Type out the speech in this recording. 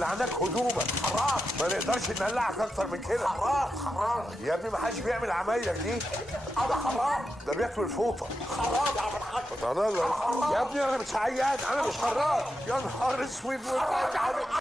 خلي عندك هدومك. حرام. ما نقدرش نقلعك اكتر من كده. حرام. يا ابني ما حدش بيعمل عمايلك دي. انا حرام. ده بياكل الفوطه. حرام يا عم الحاج. يا ابني انا مش عيان، انا مش حراق. يا نهار اسود. حرام يا عم الحاج.